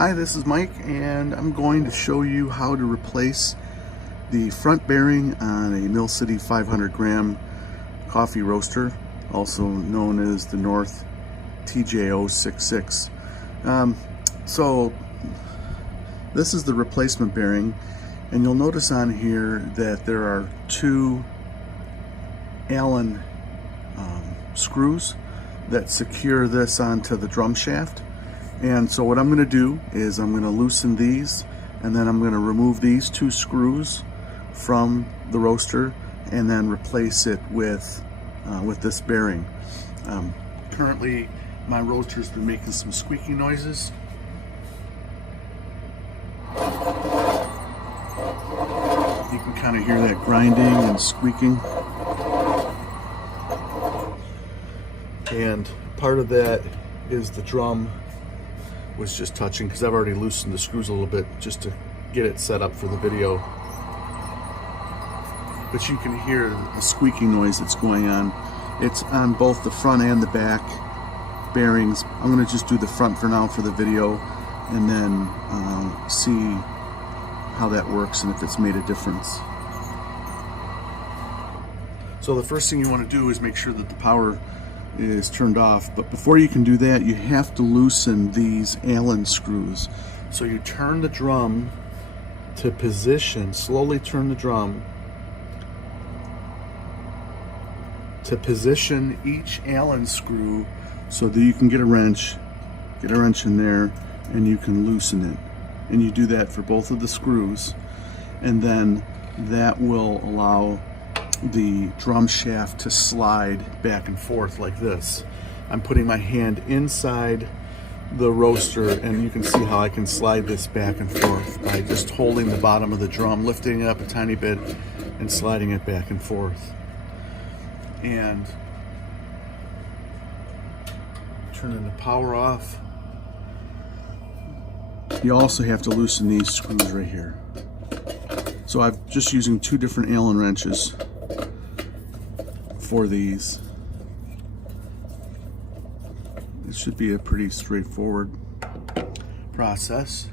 Hi, this is Mike, and I'm going to show you how to replace the front bearing on a Mill City 500 gram coffee roaster, also known as the North TJ066. So this is the replacement bearing, and you'll notice on here that there are two Allen screws that secure this onto the drum shaft. And so what I'm going to do is I'm going to loosen these, and then I'm going to remove these two screws from the roaster and then replace it with this bearing. Currently my roaster's been making some squeaking noises. You can kind of hear that grinding and squeaking. And part of that is the drum was just touching, because I've already loosened the screws a little bit just to get it set up for the video. But you can hear the squeaking noise that's going on. It's on both the front and the back bearings. I'm going to just do the front for now for the video, and then see how that works and if it's made a difference. So the first thing you want to do is make sure that the power is turned off, but before you can do that, you have to loosen these Allen screws. So you turn the drum to position, slowly turn the drum to position each Allen screw so that you can get a wrench in there and you can loosen it. And you do that for both of the screws, and then that will allow the drum shaft to slide back and forth like this. I'm putting my hand inside the roaster, and you can see how I can slide this back and forth by just holding the bottom of the drum, lifting it up a tiny bit and sliding it back and forth. And turning the power off. You also have to loosen these screws right here. So I'm just using two different Allen wrenches for these. It should be a pretty straightforward process.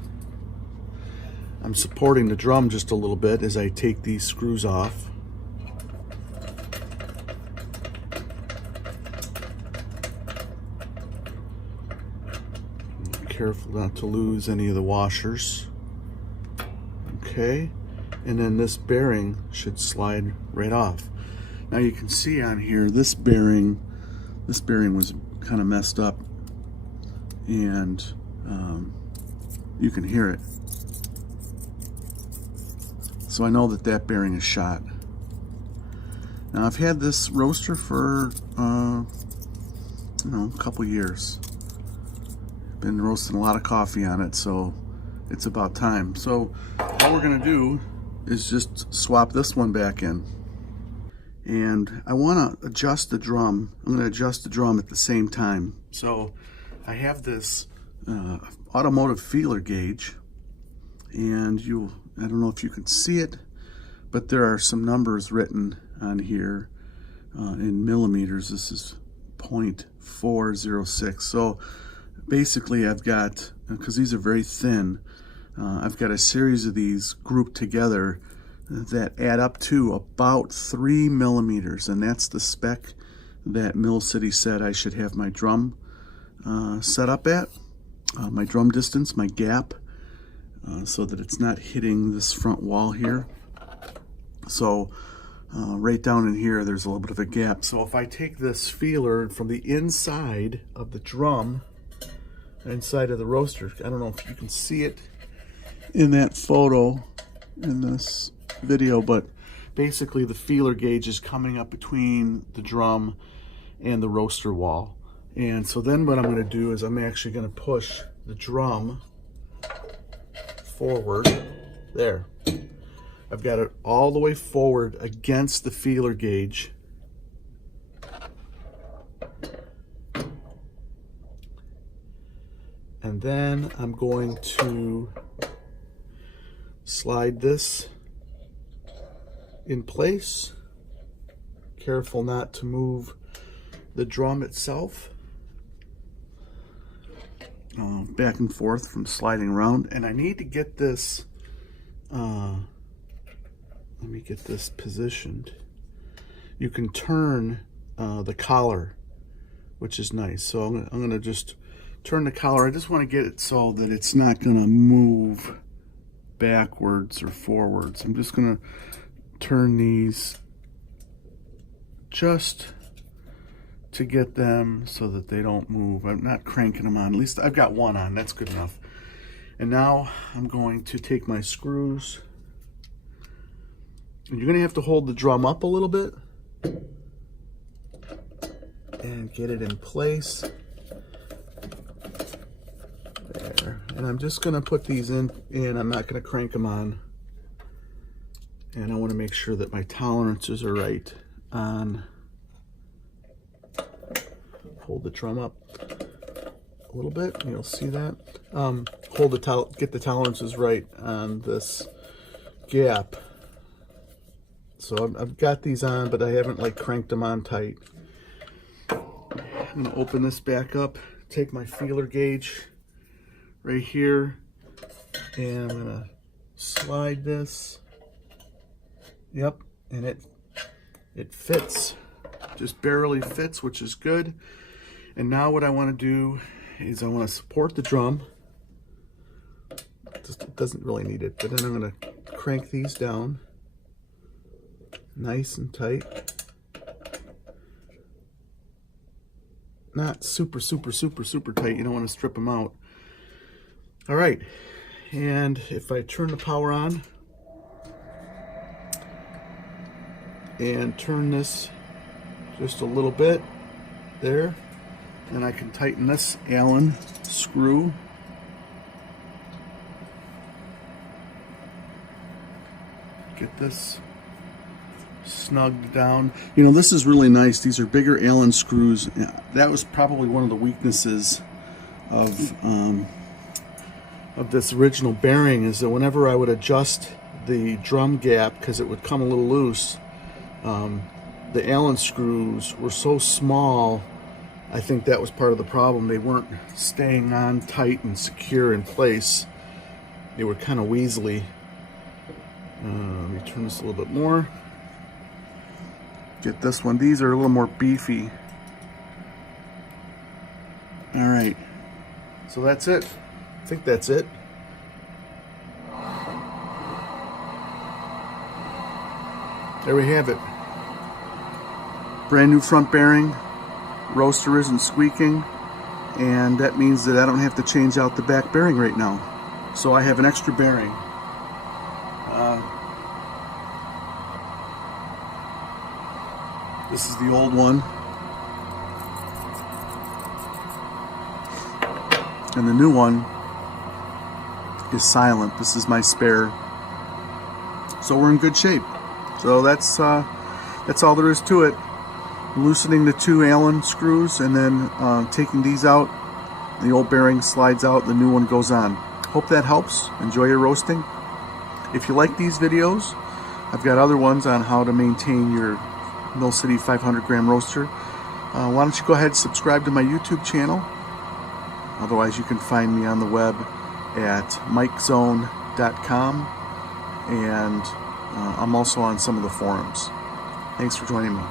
I'm supporting the drum just a little bit as I take these screws off. Be careful not to lose any of the washers. Okay, and then this bearing should slide right off. Now you can see on here, this bearing was kind of messed up, and you can hear it. So I know that bearing is shot. Now I've had this roaster for a couple years. Been roasting a lot of coffee on it, so it's about time. So all we're gonna do is just swap this one back in. And I want to adjust the drum. I'm going to adjust the drum at the same time. So I have this automotive feeler gauge, and I don't know if you can see it, but there are some numbers written on here in millimeters. This is 0.406. So basically I've got, because these are very thin, I've got a series of these grouped together that add up to about 3 millimeters, and that's the spec that Mill City said I should have my drum set up at, my drum distance, my gap, so that it's not hitting this front wall here. So right down in here there's a little bit of a gap. So if I take this feeler from the inside of the drum, inside of the roaster, I don't know if you can see it in that photo in this video, but basically the feeler gauge is coming up between the drum and the roaster wall. And so then what I'm going to do is I'm actually going to push the drum forward. There, I've got it all the way forward against the feeler gauge, and then I'm going to slide this in place. Careful not to move the drum itself. back and forth from sliding around. And I need to get this, let me get this positioned. You can turn the collar, which is nice. So I'm going to just turn the collar. I just want to get it so that it's not going to move backwards or forwards. I'm just going to turn these just to get them so that they don't move. I'm not cranking them on. At least I've got one on. That's good enough. And now I'm going to take my screws. And you're going to have to hold the drum up a little bit and get it in place. There. And I'm just going to put these in, and I'm not going to crank them on. And I want to make sure that my tolerances are right on. Hold the drum up a little bit, and you'll see that. Get the tolerances right on this gap. So I've got these on, but I haven't like cranked them on tight. I'm gonna open this back up, take my feeler gauge right here, and I'm gonna slide this. Yep, and it fits, just barely fits, which is good. And now what I want to do is I want to support the drum. It doesn't really need it, but then I'm going to crank these down nice and tight. Not super tight. You don't want to strip them out. All right, and if I turn the power on and turn this just a little bit there, and I can tighten this Allen screw. Get this snugged down. You know, this is really nice. These are bigger Allen screws. That was probably one of the weaknesses of this original bearing, is that whenever I would adjust the drum gap, because it would come a little loose, the Allen screws were so small. I think that was part of the problem. They weren't staying on tight and secure in place. They were kind of weaselly. Let me turn this a little bit more. Get this one. These are a little more beefy. All right. So that's it. I think that's it. There we have it. Brand new front bearing. Roaster isn't squeaking, and that means that I don't have to change out the back bearing right now. So I have an extra bearing. This is the old one, and the new one is silent. This is my spare. So we're in good shape. So that's all there is to it. Loosening the two Allen screws and then taking these out. The old bearing slides out, the new one goes on. Hope that helps. Enjoy your roasting. If you like these videos, I've got other ones on how to maintain your Mill City 500 gram roaster. Why don't you go ahead and subscribe to my YouTube channel. Otherwise, you can find me on the web at mikezone.com, and I'm also on some of the forums. Thanks for joining me.